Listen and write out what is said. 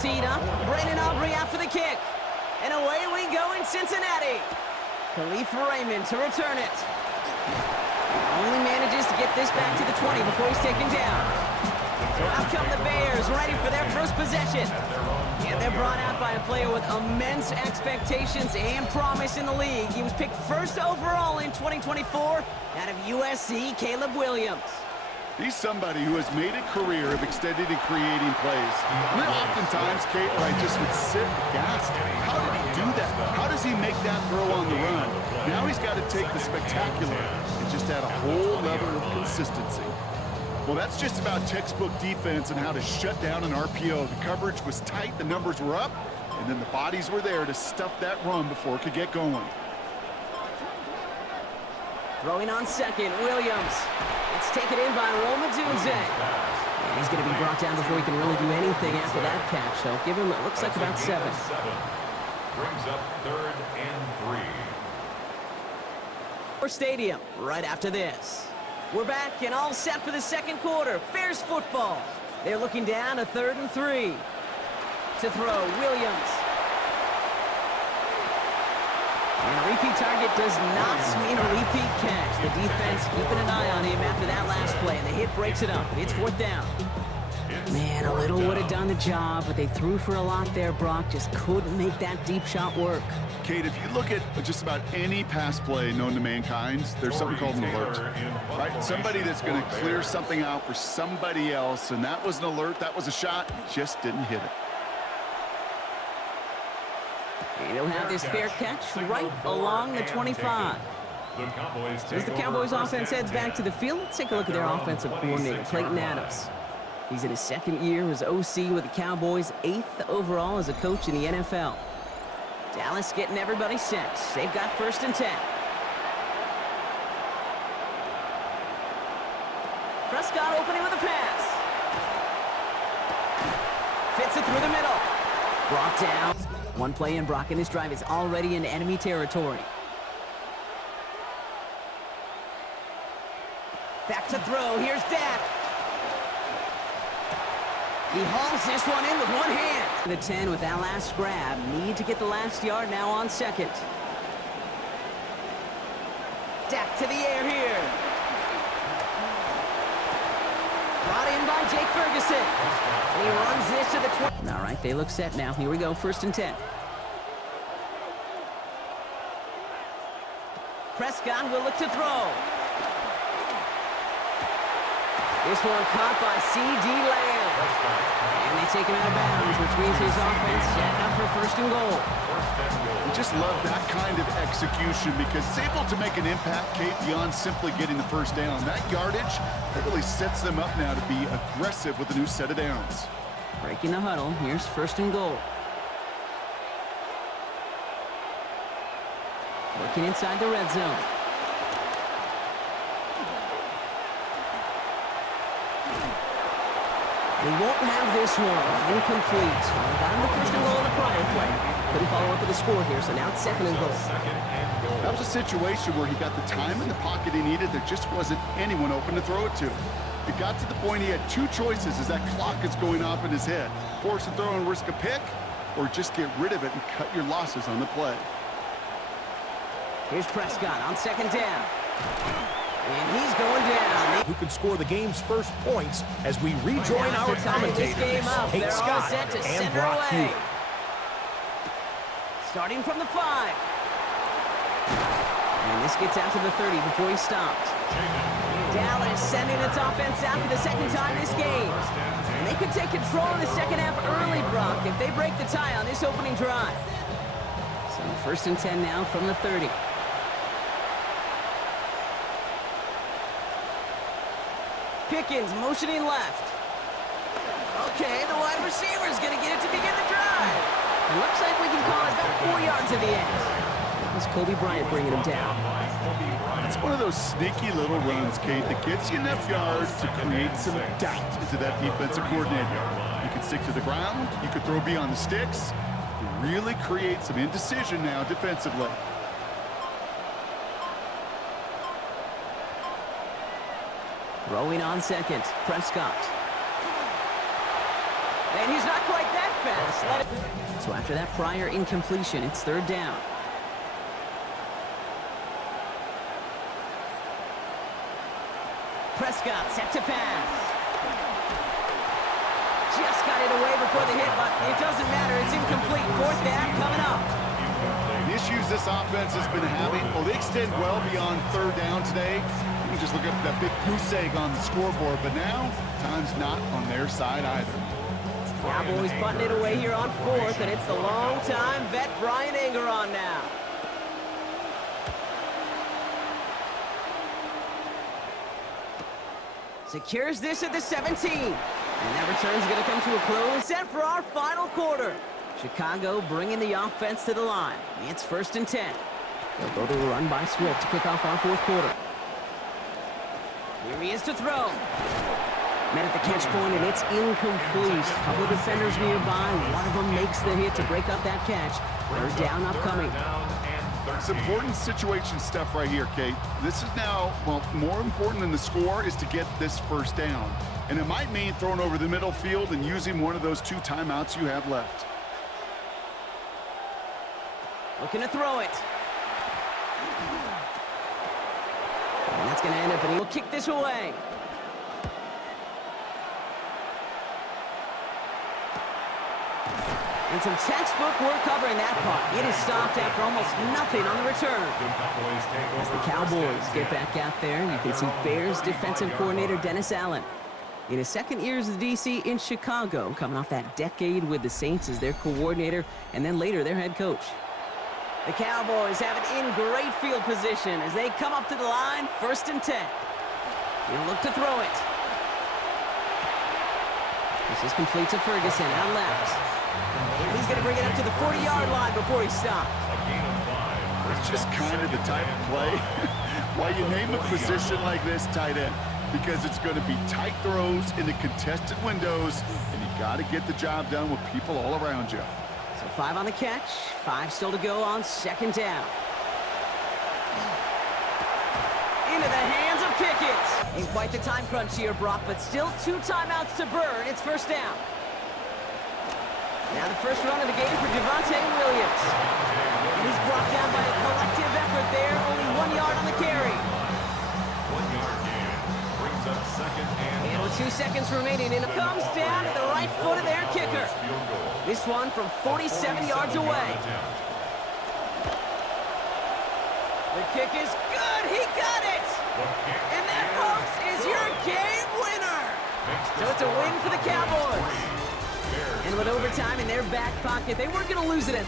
teed up. Brandon Aubrey out for the kick. And away we go in Cincinnati. Khalif Raymond to return it. Only manages to get this back to the 20 before he's taken down. So out come the Bears, ready for their first possession. And they're brought out by a player with immense expectations and promise in the league. He was picked first overall in 2024 out of USC, Caleb Williams. He's somebody who has made a career of extending and creating plays. There are oftentimes, Kate, where I just would sit aghast. How did he do that? How does he make that throw on the run? Now he's got to take the spectacular and just add a whole level of consistency. Well, that's just about textbook defense and how to shut down an RPO. The coverage was tight, the numbers were up, and then the bodies were there to stuff that run before it could get going. Throwing on second, Williams. It's taken in by Romadunze. And he's going to be brought down before he can really do anything after that catch. So give him, it looks like about 7. Brings up 3rd and 3. For Stadium, right after this. We're back and all set for the second quarter. Bears football. They're looking down to 3rd and 3. To throw, Williams. And a repeat target does not mean a repeat catch. The defense keeping an eye on him after that last play, and the hit breaks it up. It's 4th down. Man, a little would have done the job, but they threw for a lot there, Brock. Just couldn't make that deep shot work. Kate, if you look at just about any pass play known to mankind, there's something called an alert, right? Somebody that's going to clear something out for somebody else, and that was an alert, that was a shot, just didn't hit it. And he'll have this fair catch right along the 25. As the Cowboys offense heads back to the field, let's take a look at their offensive coordinator, Clayton Adams. He's in his 2nd year as OC with the Cowboys, 8th overall as a coach in the NFL. Dallas getting everybody set. They've got 1st and 10. Prescott opening with a pass. Fits it through the middle. Brought down. One play in, Brock, and this drive is already in enemy territory. Back to throw. Here's Dak. He hauls this one in with one hand. The 10 with that last grab. Need to get the last yard now on 2nd. Dak to the air here. Brought in by Jake Ferguson. And he runs this to the 20. All right, they look set now. Here we go, 1st and 10. Prescott will look to throw. This one caught by C.D. Lamb. And they take him out of bounds, which means his offense set up for 1st and goal. We just love that kind of execution because it's able to make an impact, Kate, beyond simply getting the 1st down. That yardage, that really sets them up now to be aggressive with a new set of downs. Breaking the huddle, here's 1st and goal. Working inside the red zone. He won't have this one. Incomplete. They got him the 1st and goal in the prior play. Couldn't follow up with a score here, so now it's 2nd and goal. That was a situation where he got the time in the pocket he needed. There just wasn't anyone open to throw it to. It got to the point he had 2 choices as that clock is going off in his head. Force a throw and risk a pick, or just get rid of it and cut your losses on the play. Here's Prescott on 2nd down. And he's going down. Who can score the game's first points as we rejoin our commentators, Kate Scott and Brock Hughes. Starting from the 5. And this gets out to the 30 before he stopped. Dallas sending its offense out for the 2nd time this game. And they could take control of the 2nd half early, Brock, if they break the tie on this opening drive. So 1st and 10 now from the 30. Pickens motioning left. Okay, the wide receiver's going to get it to begin the drive. It looks like we can call it about 4 yards at the end. That was Kobe Bryant bringing him down. It's one of those sneaky little runs, Kate, that gets you enough yards to create some doubt into that defensive coordinator. You can stick to the ground. You could throw beyond the sticks. You really create some indecision now defensively. Throwing on 2nd, Prescott. And he's not quite that fast. So after that prior incompletion, it's third down. Prescott set to pass. Just got it away before the hit, but it doesn't matter. It's incomplete. Fourth down coming up. The issues this offense has been having, well, they extend well beyond third down today. You can just look at that big goose egg on the scoreboard, but now time's not on their side either. Cowboys butting it away here on fourth, and it's the long-time vet Brian Anger on now. Secures this at the 17. And that return's going to come to a close, set for our final quarter. Chicago bringing the offense to the line. It's 1st and 10. They'll go to a run by Swift to kick off our fourth quarter. Here he is to throw. Met at the catch point, and it's incomplete. A couple of defenders nearby. One of them makes the hit to break up that catch. Third down upcoming. It's important situation stuff right here, Kate. This is now, well, more important than the score is to get this first down. And it might mean throwing over the middle field and using one of those 2 timeouts you have left. Looking to throw it. And that's going to end up, and he'll kick this away. And some textbook work covering that punt. It is stopped after almost nothing on the return. As the Cowboys get back out there, you can see Bears defensive coordinator Dennis Allen. In his second year as the DC in Chicago, coming off that decade with the Saints as their coordinator, and then later their head coach. The Cowboys have it in great field position as they come up to the line, 1st and 10. He'll look to throw it. This is complete to Ferguson, out left. And he's going to bring it up to the 40-yard line before he stops. It's just kind of the type of play why you name a position like this tight end, because it's going to be tight throws into contested windows, and you got to get the job done with people all around you. So 5 on the catch, 5 still to go on 2nd down. Into the hands of Pickett. Ain't quite the time crunch here, Brock, but still 2 timeouts to burn. It's 1st down. Now the first run of the game for Javonte Williams. And he's brought down by a collective effort there. Only 1 yard on the carry. 1 yard gain. Brings up 2nd and... And with 2 seconds remaining, and it comes down to the right foot of their kicker. This one from 47 yards away. The kick is good. He got it. And that, folks, is your game winner. So it's a win for the Cowboys. And with overtime in their back pocket, they weren't going to lose it at